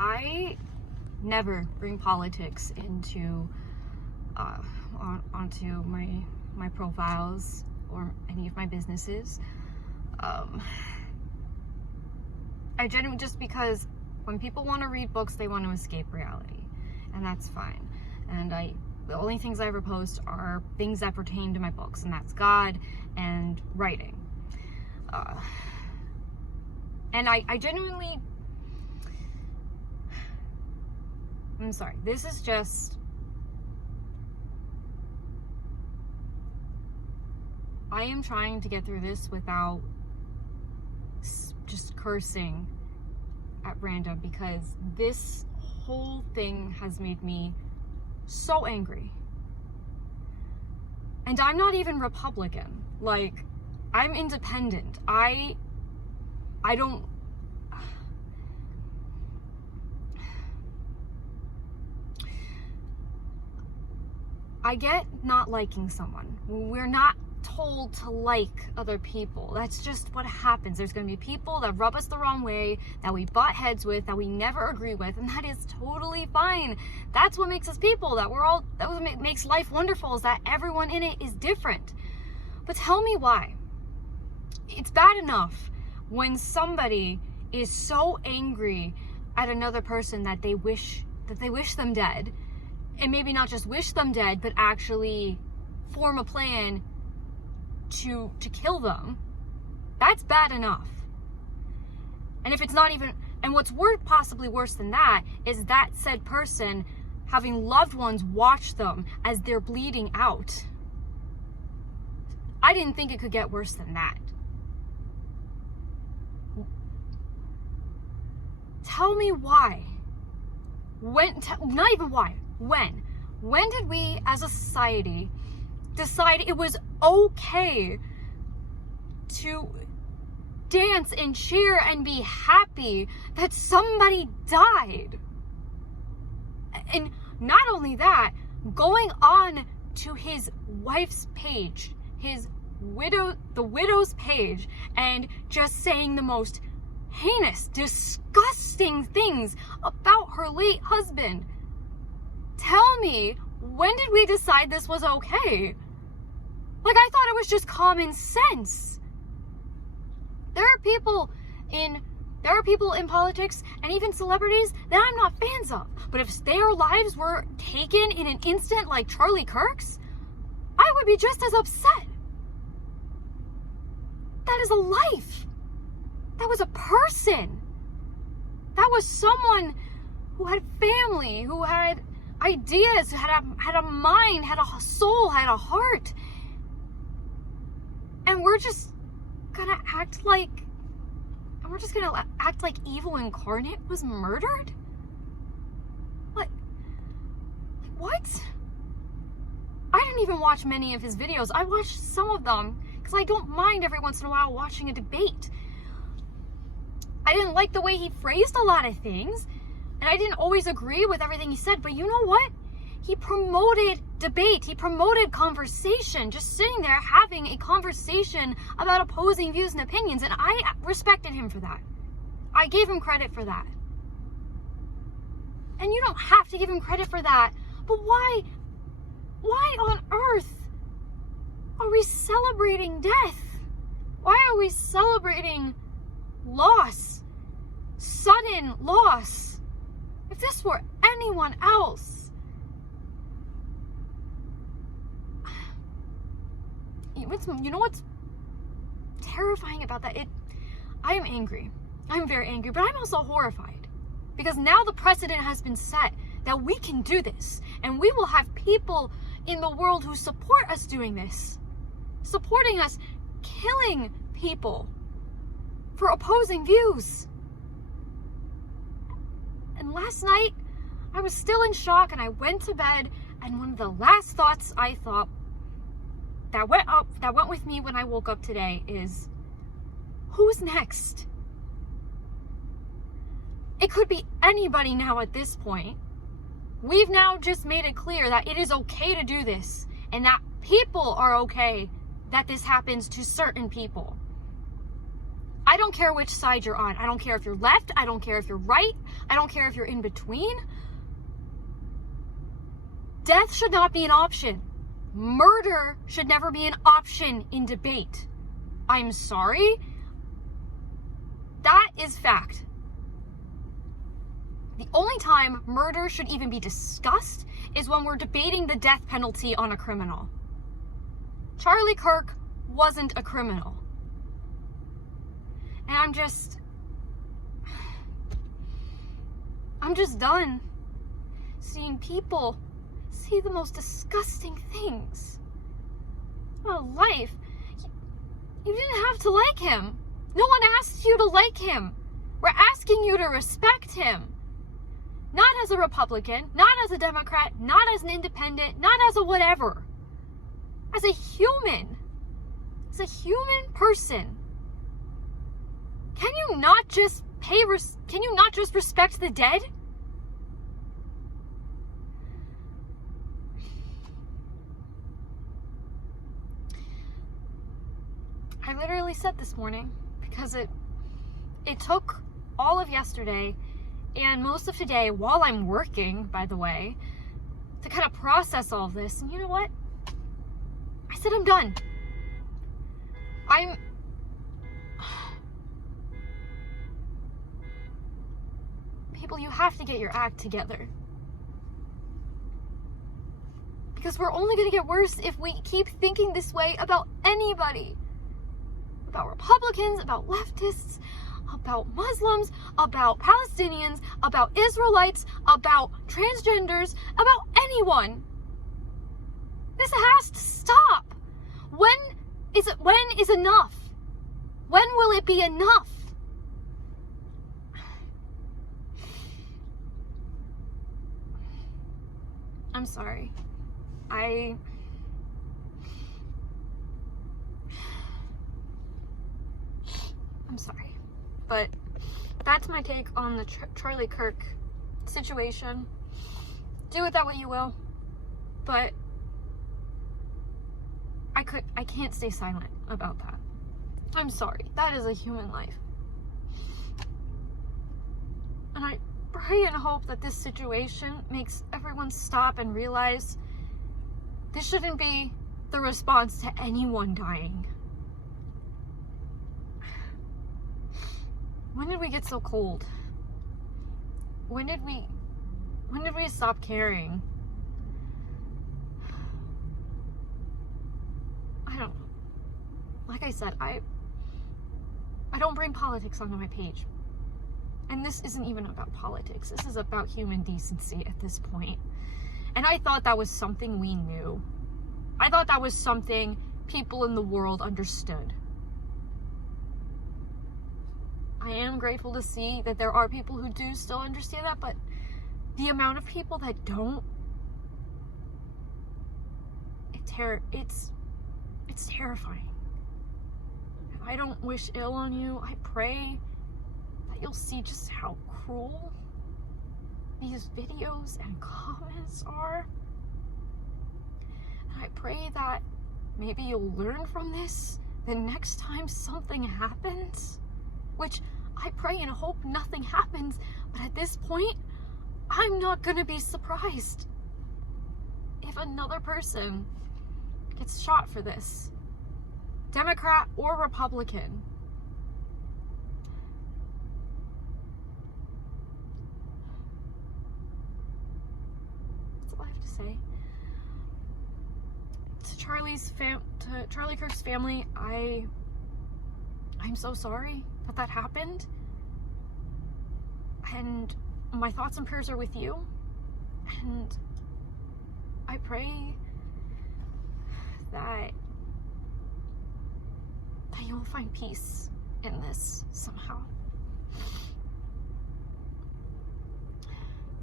I never bring politics into onto my profiles or any of my businesses. I genuinely, just because when people want to read books, they want to escape reality, and that's fine. And the only things I ever post are things that pertain to my books, and that's God and writing. And I genuinely, I'm sorry, this is just, I am trying to get through this without just cursing at random, because this whole thing has made me so angry. And I'm not even Republican. Like, I'm independent. I don't, I get not liking someone. We're not told to like other people. That's just what happens. There's going to be people that rub us the wrong way, that we butt heads with, that we never agree with, and that is totally fine. That's what makes us people. That what makes life wonderful, is that everyone in it is different. But tell me why. It's bad enough when somebody is so angry at another person that they wish them dead, and maybe not just wish them dead, but actually form a plan to kill them. That's bad enough. And if it's not even, and what's possibly worse than that, is that said person having loved ones watch them as they're bleeding out. I didn't think it could get worse than that. Tell me why. Not even why. When did we as a society decide it was okay to dance and cheer and be happy that somebody died? And not only that, going on to his wife's page, the widow's page, and just saying the most heinous, disgusting things about her late husband. Tell me, when did we decide this was okay? Like, I thought it was just common sense. There are people in politics and even celebrities that I'm not fans of. But if their lives were taken in an instant like Charlie Kirk's, I would be just as upset. That is a life. That was a person. That was someone who had family, who had ideas, had a mind, had a soul, had a heart. And we're just gonna act like evil incarnate was murdered? Like, what? I didn't even watch many of his videos. I watched some of them because I don't mind every once in a while watching a debate. I didn't like the way he phrased a lot of things, and I didn't always agree with everything he said, but you know what? He promoted debate. He promoted conversation, just sitting there having a conversation about opposing views and opinions, and I respected him for that. I gave him credit for that. And you don't have to give him credit for that, but why on earth are we celebrating death? Why are we celebrating loss? Sudden loss. If this were anyone else, you know what's terrifying about that? I am angry. I'm very angry, but I'm also horrified, because now the precedent has been set that we can do this, and we will have people in the world who support us doing this, supporting us killing people for opposing views. And last night, I was still in shock, and I went to bed, and one of the last thoughts I thought that went with me when I woke up today is, who's next? It could be anybody now at this point. We've now just made it clear that it is okay to do this, and that people are okay that this happens to certain people. I don't care which side you're on. I don't care if you're left. I don't care if you're right. I don't care if you're in between. Death should not be an option. Murder should never be an option in debate. I'm sorry. That is fact. The only time murder should even be discussed is when we're debating the death penalty on a criminal. Charlie Kirk wasn't a criminal. And I'm just done seeing people see the most disgusting things about life. You didn't have to like him. No one asked you to like him. We're asking you to respect him. Not as a Republican, not as a Democrat, not as an independent, not as a whatever. As a human. As a human person. Can you not just respect the dead? I literally said this morning because it took all of yesterday and most of today while I'm working, by the way, to kind of process all of this. And you know what? I said I'm done. People, you have to get your act together. Because we're only going to get worse if we keep thinking this way about anybody. About Republicans, about leftists, about Muslims, about Palestinians, about Israelites, about transgenders, about anyone. This has to stop. When is enough? When will it be enough? I'm sorry. I'm sorry. But that's my take on the Charlie Kirk situation. Do with that what you will. But I can't stay silent about that. I'm sorry. That is a human life. And I pray and hope that this situation makes everyone stop and realize this shouldn't be the response to anyone dying. When did we get so cold? When did we stop caring? I don't know. Like I said, I don't bring politics onto my page. And this isn't even about politics. This is about human decency at this point. And I thought that was something we knew. I thought that was something people in the world understood. I am grateful to see that there are people who do still understand that, but the amount of people that don't, it's terrifying. I don't wish ill on you. I pray that you'll see just how cruel these videos and comments are. And I pray that maybe you'll learn from this the next time something happens, which I pray and hope nothing happens, but at this point, I'm not gonna be surprised if another person gets shot for this, Democrat or Republican. That's all I have to say. To Charlie Kirk's family, I'm so sorry that happened. And my thoughts and prayers are with you. And I pray that you'll find peace in this somehow.